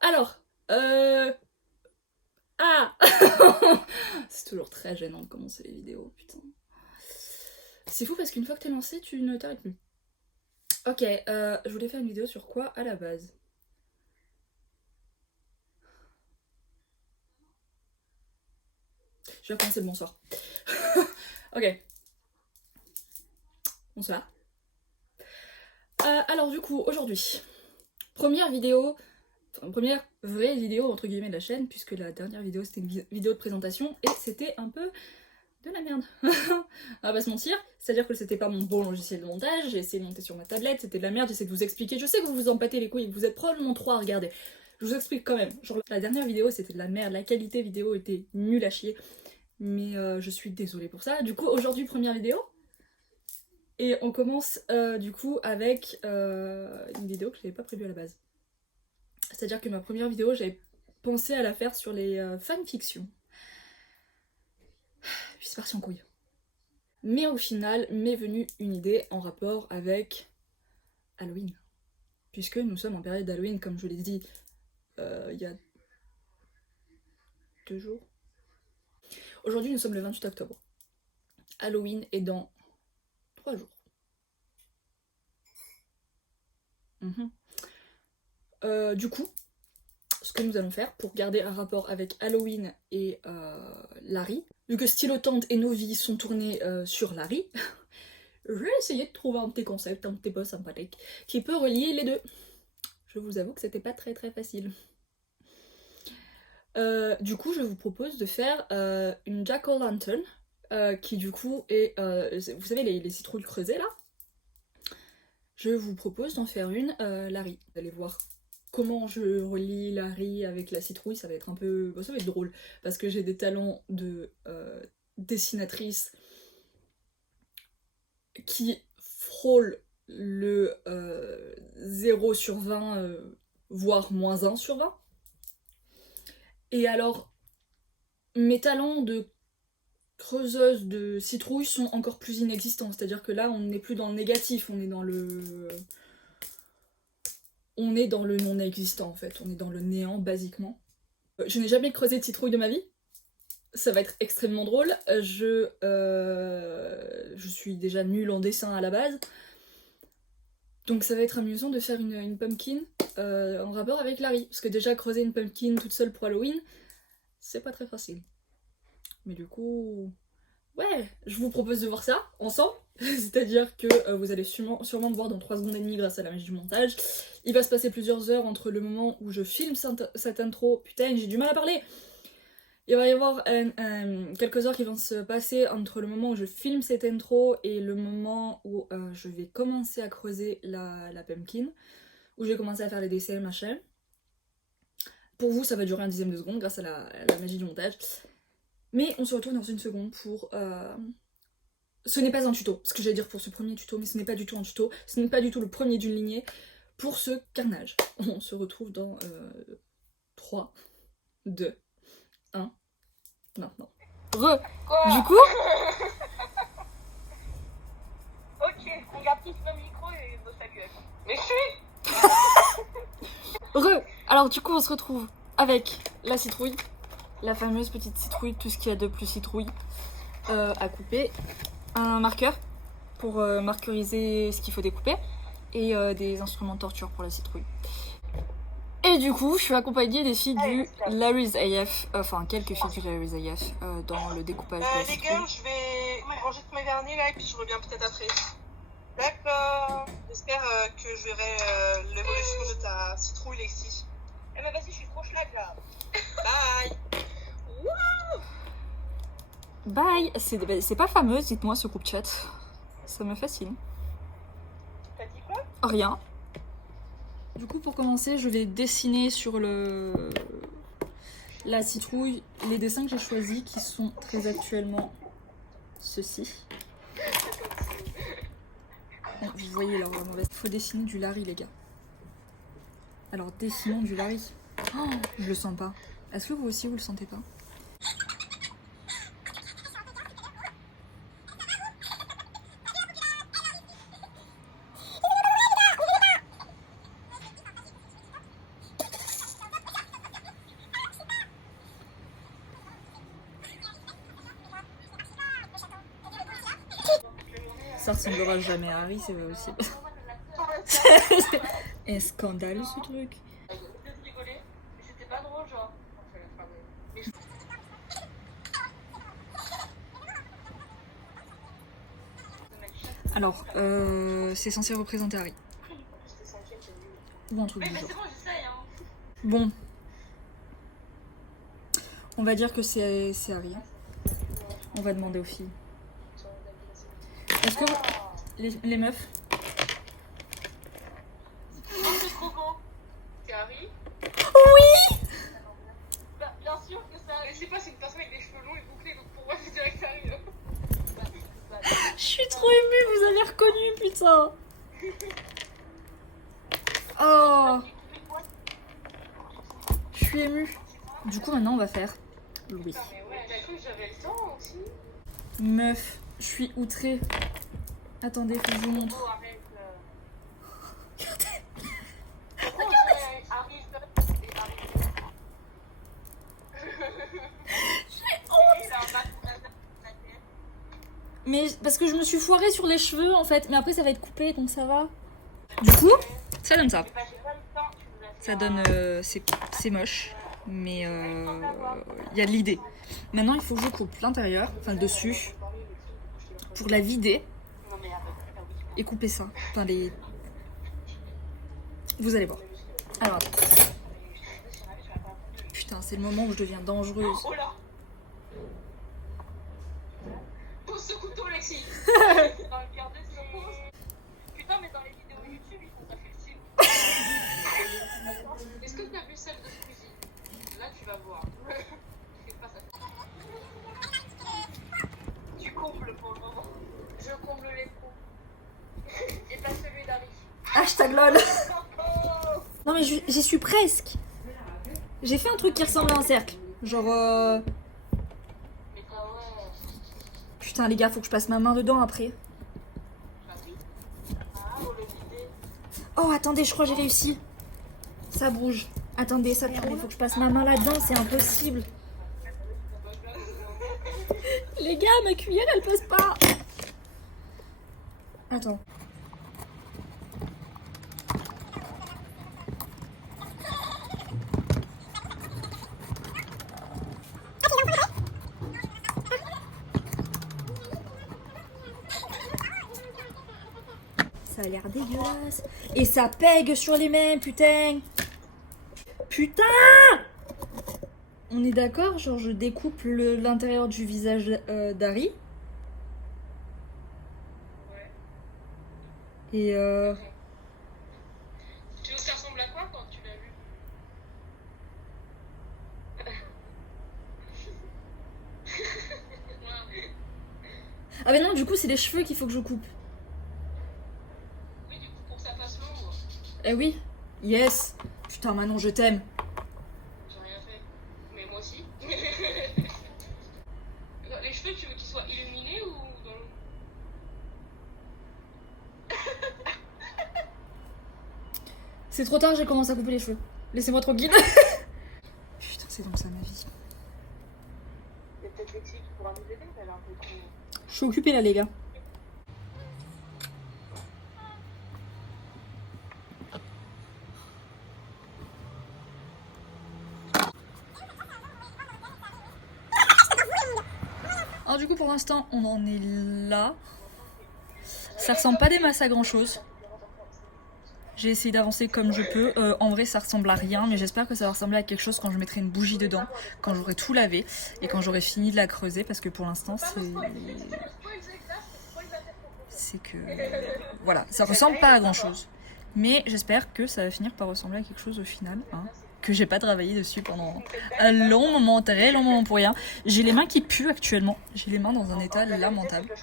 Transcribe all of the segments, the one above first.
Alors, ah c'est toujours très gênant de commencer les vidéos, putain. C'est fou parce qu'une fois que t'es lancé, tu ne t'arrêtes plus. Ok, je voulais faire une vidéo sur quoi à la base? Je vais recommencer le bonsoir. Ok. Bonsoir. Alors du coup, aujourd'hui, première vidéo, enfin, première vraie vidéo entre guillemets de la chaîne, puisque la dernière vidéo c'était une vidéo de présentation et c'était un peu de la merde. On va pas se mentir, c'est-à-dire que c'était pas mon bon logiciel de montage, j'ai essayé de monter sur ma tablette, c'était de la merde, j'essaie de vous expliquer, je sais que vous vous en battez les couilles, vous êtes probablement trop à regarder. Je vous explique quand même, genre la dernière vidéo c'était de la merde, la qualité vidéo était nulle à chier, mais je suis désolée pour ça. Du coup aujourd'hui première vidéo, et on commence du coup avec une vidéo que j'avais pas prévue à la base. C'est-à-dire que ma première vidéo j'avais pensé à la faire sur les fanfictions. Puis c'est parti en couille. Mais au final, m'est venue une idée en rapport avec Halloween. Puisque nous sommes en période d'Halloween, comme je l'ai dit il y a 2 jours. Aujourd'hui, nous sommes le 28 octobre. Halloween est dans 3 jours. Du coup, ce que nous allons faire pour garder un rapport avec Halloween et Larry, vu que Stylotante et nos vies sont tournées sur Larry, je vais essayer de trouver un petit concept, un petit peu sympathique, qui peut relier les deux. Je vous avoue que c'était pas très facile. Du coup, je vous propose de faire une Jack-o'-lantern, qui du coup est, vous savez les citrouilles creusées là. Je vous propose d'en faire une Larry. Vous allez voir comment je relie Larry avec la citrouille, ça va être un peu, bon, ça va être drôle parce que j'ai des talents de dessinatrice qui frôlent le 0 sur 20, voire moins 1 sur 20. Et alors, mes talents de creuseuse de citrouille sont encore plus inexistants, c'est-à-dire que là on n'est plus dans le négatif, on est dans le non existant en fait, on est dans le néant basiquement. Je n'ai jamais creusé de citrouille de ma vie, ça va être extrêmement drôle, je suis déjà nulle en dessin à la base, donc ça va être amusant de faire une pumpkin en rapport avec Larry, parce que déjà creuser une pumpkin toute seule pour Halloween, c'est pas très facile. Mais du coup, ouais, je vous propose de voir ça ensemble. C'est-à-dire que vous allez sûrement me voir dans 3 secondes et demie grâce à la magie du montage. Il va se passer plusieurs heures entre le moment où je filme cette intro. Putain, j'ai du mal à parler. Il va y avoir quelques heures qui vont se passer entre le moment où je filme cette intro et le moment où je vais commencer à creuser la pumpkin, où je vais commencer à faire les dessins, machin. Pour vous, ça va durer un dixième de seconde grâce à la magie du montage. Mais on se retrouve dans une seconde pour... Ce n'est pas un tuto, ce que j'allais dire pour ce premier tuto, mais ce n'est pas du tout un tuto, ce n'est pas du tout le premier d'une lignée pour ce carnage. On se retrouve dans 3, 2, 1, maintenant. Quoi? Du coup... Ok, on garde tous nos micros et nos saluets. Mais Alors du coup on se retrouve avec la citrouille, la fameuse petite citrouille, tout ce qu'il y a de plus citrouille à couper, un marqueur pour marqueriser ce qu'il faut découper, et des instruments de torture pour la citrouille. Et du coup, je suis accompagnée des filles du Larry's AF, enfin quelques filles du Larry's AF dans le découpage de la les citrouille. gars, je vais ranger tous mes vernis là et puis je reviens peut-être après. D'accord. J'espère que je verrai l'évolution de ta citrouille, Lexi. Eh ben vas-y, je suis trop schlag là. Bye. Bye. C'est pas fameux, dites-moi ce groupe chat. Ça me fascine. T'as dit quoi? Rien. Du coup, pour commencer, je vais dessiner sur la citrouille les dessins que j'ai choisis, qui sont très actuellement ceux-ci. Bon, vous voyez leur mauvaise. Il faut dessiner du Larry, les gars. Alors, dessinons du Larry. Oh, je le sens pas. Est-ce que vous aussi, vous le sentez pas? Ça ressemblera jamais à Harry, c'est pas possible. C'est scandaleux ce truc. C'était pas drôle, genre. Alors, c'est censé représenter Harry. Ou un truc du genre. C'est bon, j'essaye, hein. Bon. On va dire que c'est Harry. On va demander aux filles. Est-ce que les meufs... C'est trop beau. C'est Harry? Oui! Bah, bien sûr que c'est Harry. Je sais pas, c'est une personne avec des cheveux longs et bouclés, donc pour moi, je dirais que c'est Harry. Je suis trop émue, vous avez reconnu, putain! Oh! Je suis émue. Du coup, maintenant, on va faire Louis. Mais ouais, j'ai cru que j'avais le temps aussi. Meuf, je suis outrée. Attendez, faut que je vous montre. Oh, arrête. Mais parce que je me suis foirée sur les cheveux en fait. Mais après ça va être coupé donc ça va. Du coup, ça donne ça. Ça donne... c'est moche. Mais il y a de l'idée. Maintenant il faut que je coupe l'intérieur, enfin le dessus. Pour la vider. Et couper ça. Enfin les... Vous allez voir. Alors attends. Putain c'est le moment où je deviens dangereuse. Oh là. Pose ce couteau, Lexi. Regardez ce qu'on pose. Putain, mais dans les vidéos YouTube, ils font ça facile. Est-ce que t'as vu celle de Squeezie? Là, tu vas voir. Fais pas ça. Tu combles pour le moment. Je comble les trous. Et pas celui d'Harry. Hashtag lol. Non mais j'y suis presque. J'ai fait un truc qui ressemble à un cercle. Genre Putain les gars, faut que je passe ma main dedans après. Oh attendez, je crois que j'ai réussi. Ça bouge. Attendez, ça tourne, il faut que je passe ma main là-dedans, c'est impossible. Les gars, ma cuillère elle passe pas. Attends. Ça a l'air dégueulasse. Et ça pègue sur les mains, putain. Putain! On est d'accord? Genre je découpe l'intérieur du visage d'Harry. Ouais. Et Tu veux que ça ressemble à quoi quand tu l'as vu? Ah mais non, du coup c'est les cheveux qu'il faut que je coupe. Oui, du coup, pour que ça fasse l'ombre. Eh oui. Yes. Putain Manon, je t'aime. J'ai rien fait. Mais moi aussi. Les cheveux, tu veux qu'ils soient illuminés ou dans l'eau? C'est trop tard, j'ai commencé à couper les cheveux. Laissez-moi tranquille. Putain, c'est donc ça ma vie. Il y a peut-être Lexi qui pourra nous aider, elle a un peu trop... Je suis occupée là les gars. Alors du coup pour l'instant on en est là. Ça ressemble pas des masses à grand chose. J'ai essayé d'avancer comme je peux. En vrai ça ressemble à rien, mais j'espère que ça va ressembler à quelque chose quand je mettrai une bougie dedans, quand j'aurai tout lavé et quand j'aurai fini de la creuser, parce que pour l'instant c'est que voilà, ça ressemble pas à grand chose. Mais j'espère que ça va finir par ressembler à quelque chose au final, hein, que j'ai pas travaillé dessus pendant un long moment, très long moment pour rien. J'ai les mains qui puent actuellement. J'ai les mains dans un état lamentable,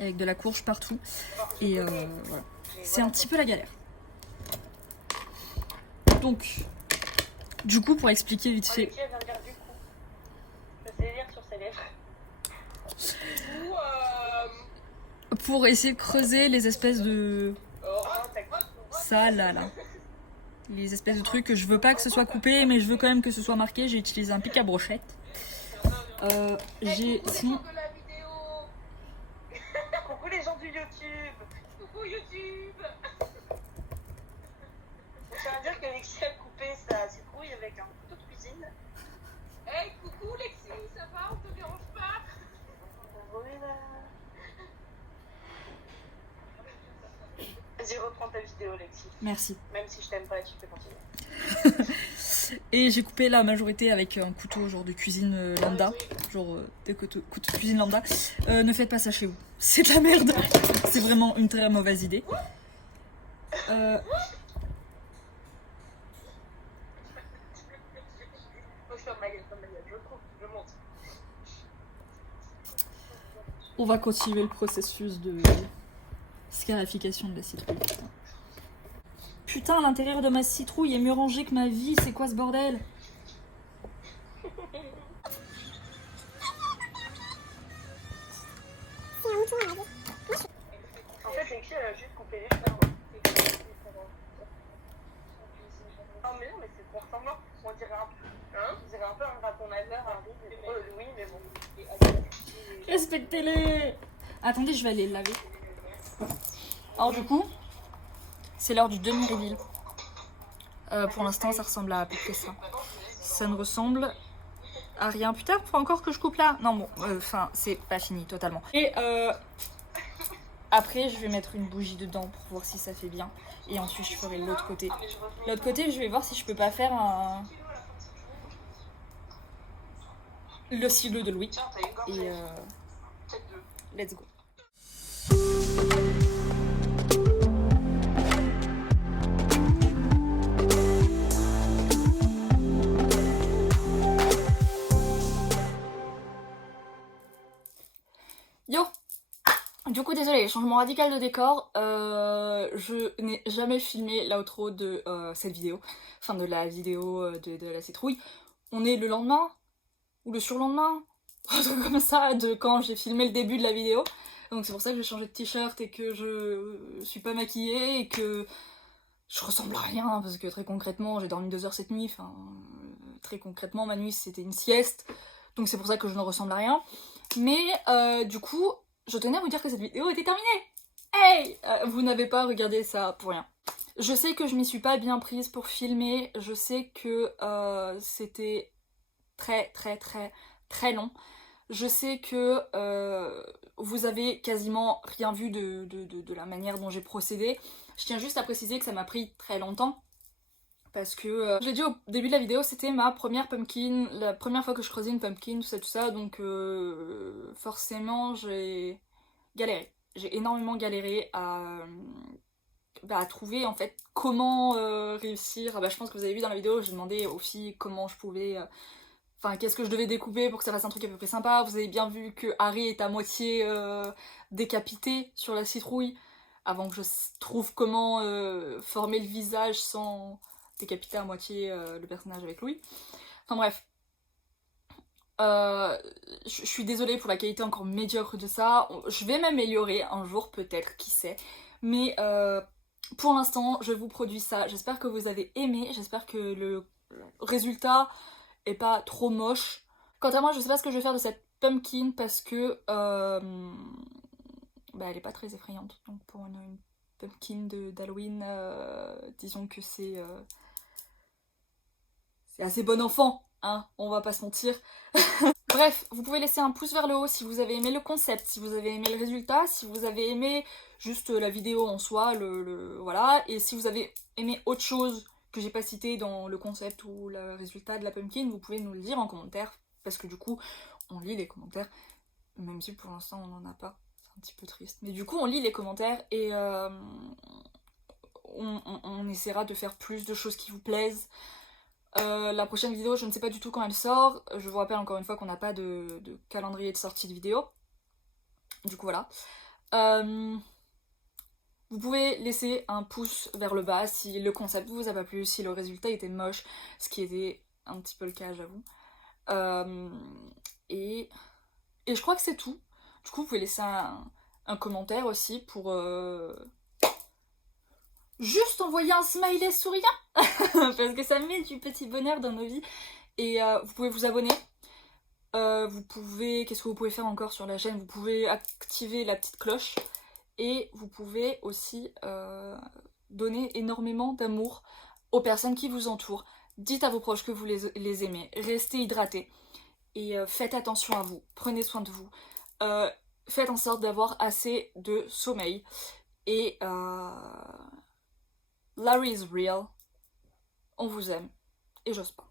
avec de la courge partout. Et voilà. C'est un petit peu la galère. Donc, du coup, pour expliquer vite fait. Alexia vient de dire du coup. Je sais lire sur ses lèvres. Pour essayer de creuser les espèces de... Ça, là. Les espèces de trucs que je veux pas que ce soit coupé, mais je veux quand même que ce soit marqué. J'ai utilisé un pic à brochette. J'ai... Sinon... Coucou les gens du réussi à couper sa citrouille avec un couteau de cuisine. Hey, coucou Lexi, ça va? On te dérange pas? Vas-y, reprends ta vidéo, Lexi. Merci. Même si je t'aime pas, tu peux continuer. Et j'ai coupé la majorité avec un couteau genre de cuisine lambda, genre des couteaux de cuisine lambda. Ne faites pas ça chez vous, c'est de la merde. C'est vraiment une très mauvaise idée. On va continuer le processus de scarification de la citrouille. Putain, l'intérieur de ma citrouille est mieux rangé que ma vie, c'est quoi ce bordel? En fait, Lexi, elle a juste coupé les cheveux. Non, mais non, mais c'est pour ressemblant. On dirait un peu un raton laveur, oui, mais bon. Respectez-les! Attendez, je vais aller le laver. Alors du coup, c'est l'heure du demi-reveal. Pour l'instant, ça ressemble à peu près ça. Ça ne ressemble à rien. Putain, faut encore que je coupe là. Non, bon, enfin, c'est pas fini totalement. Et après, je vais mettre une bougie dedans pour voir si ça fait bien. Et ensuite, je ferai l'autre côté. L'autre côté, je vais voir si je peux pas faire le sigle de Louis. Et let's go. Yo! Du coup, désolé, changement radical de décor. Je n'ai jamais filmé l'outro de cette vidéo. Enfin, de la vidéo de la citrouille. On est le lendemain ou le surlendemain, un truc comme ça, de quand j'ai filmé le début de la vidéo. Donc c'est pour ça que j'ai changé de t-shirt et que je suis pas maquillée et que je ressemble à rien, parce que très concrètement, j'ai dormi 2 heures cette nuit. Enfin, très concrètement, ma nuit c'était une sieste. Donc c'est pour ça que je ne ressemble à rien. Mais du coup, je tenais à vous dire que cette vidéo était terminée. Hey, vous n'avez pas regardé ça pour rien. Je sais que je m'y suis pas bien prise pour filmer. Je sais que c'était très long. Je sais que vous avez quasiment rien vu de la manière dont j'ai procédé. Je tiens juste à préciser que ça m'a pris très longtemps. Parce que, je l'ai dit au début de la vidéo, c'était ma première pumpkin, la première fois que je creusais une pumpkin, tout ça, donc forcément j'ai galéré. J'ai énormément galéré à trouver en fait comment réussir. Je pense que vous avez vu dans la vidéo, j'ai demandé aux filles comment je pouvais... Enfin, qu'est-ce que je devais découper pour que ça fasse un truc à peu près sympa. Vous avez bien vu que Harry est à moitié décapité sur la citrouille, avant que je trouve comment former le visage sans décapiter à moitié le personnage avec Louis. Enfin bref. Je suis désolée pour la qualité encore médiocre de ça. Je vais m'améliorer un jour peut-être, qui sait. Mais pour l'instant, je vous produis ça. J'espère que vous avez aimé. J'espère que le résultat est pas trop moche. Quant à moi, je sais pas ce que je vais faire de cette pumpkin parce que elle est pas très effrayante. Donc pour une pumpkin d'Halloween, disons que c'est assez bon enfant, hein, on va pas se mentir. Bref, vous pouvez laisser un pouce vers le haut si vous avez aimé le concept, si vous avez aimé le résultat, si vous avez aimé juste la vidéo en soi, voilà, et si vous avez aimé autre chose que j'ai pas cité dans le concept ou le résultat de la pumpkin, vous pouvez nous le dire en commentaire, parce que du coup, on lit les commentaires, même si pour l'instant on n'en a pas, c'est un petit peu triste. Mais du coup, on lit les commentaires et on essaiera de faire plus de choses qui vous plaisent. La prochaine vidéo, je ne sais pas du tout quand elle sort. Je vous rappelle encore une fois qu'on n'a pas de calendrier de sortie de vidéo. Du coup, voilà. Vous pouvez laisser un pouce vers le bas si le concept vous a pas plu, si le résultat était moche, ce qui était un petit peu le cas, j'avoue. Et je crois que c'est tout. Du coup, vous pouvez laisser un commentaire aussi pour juste envoyer un smiley souriant parce que ça met du petit bonheur dans nos vies. Et vous pouvez vous abonner. Vous pouvez... Qu'est-ce que vous pouvez faire encore sur la chaîne? Vous pouvez activer la petite cloche. Et vous pouvez aussi donner énormément d'amour aux personnes qui vous entourent, dites à vos proches que vous les aimez, restez hydratés et faites attention à vous, prenez soin de vous, faites en sorte d'avoir assez de sommeil et Larry is real, on vous aime et j'ose pas.